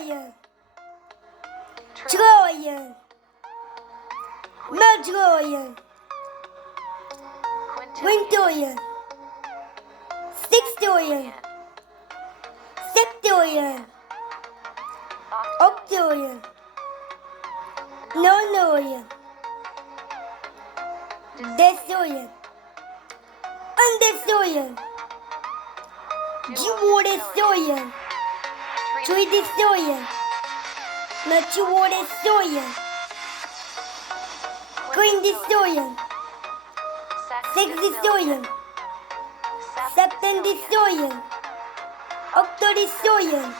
trillion, trillion, million, quintillion, sextillion, septillion, octillion, nonillion, decillion, undecillion, duodecillion, tridecillion, quintodecillion, quindecillion, sexdecillion, septendecillion, octodecillion,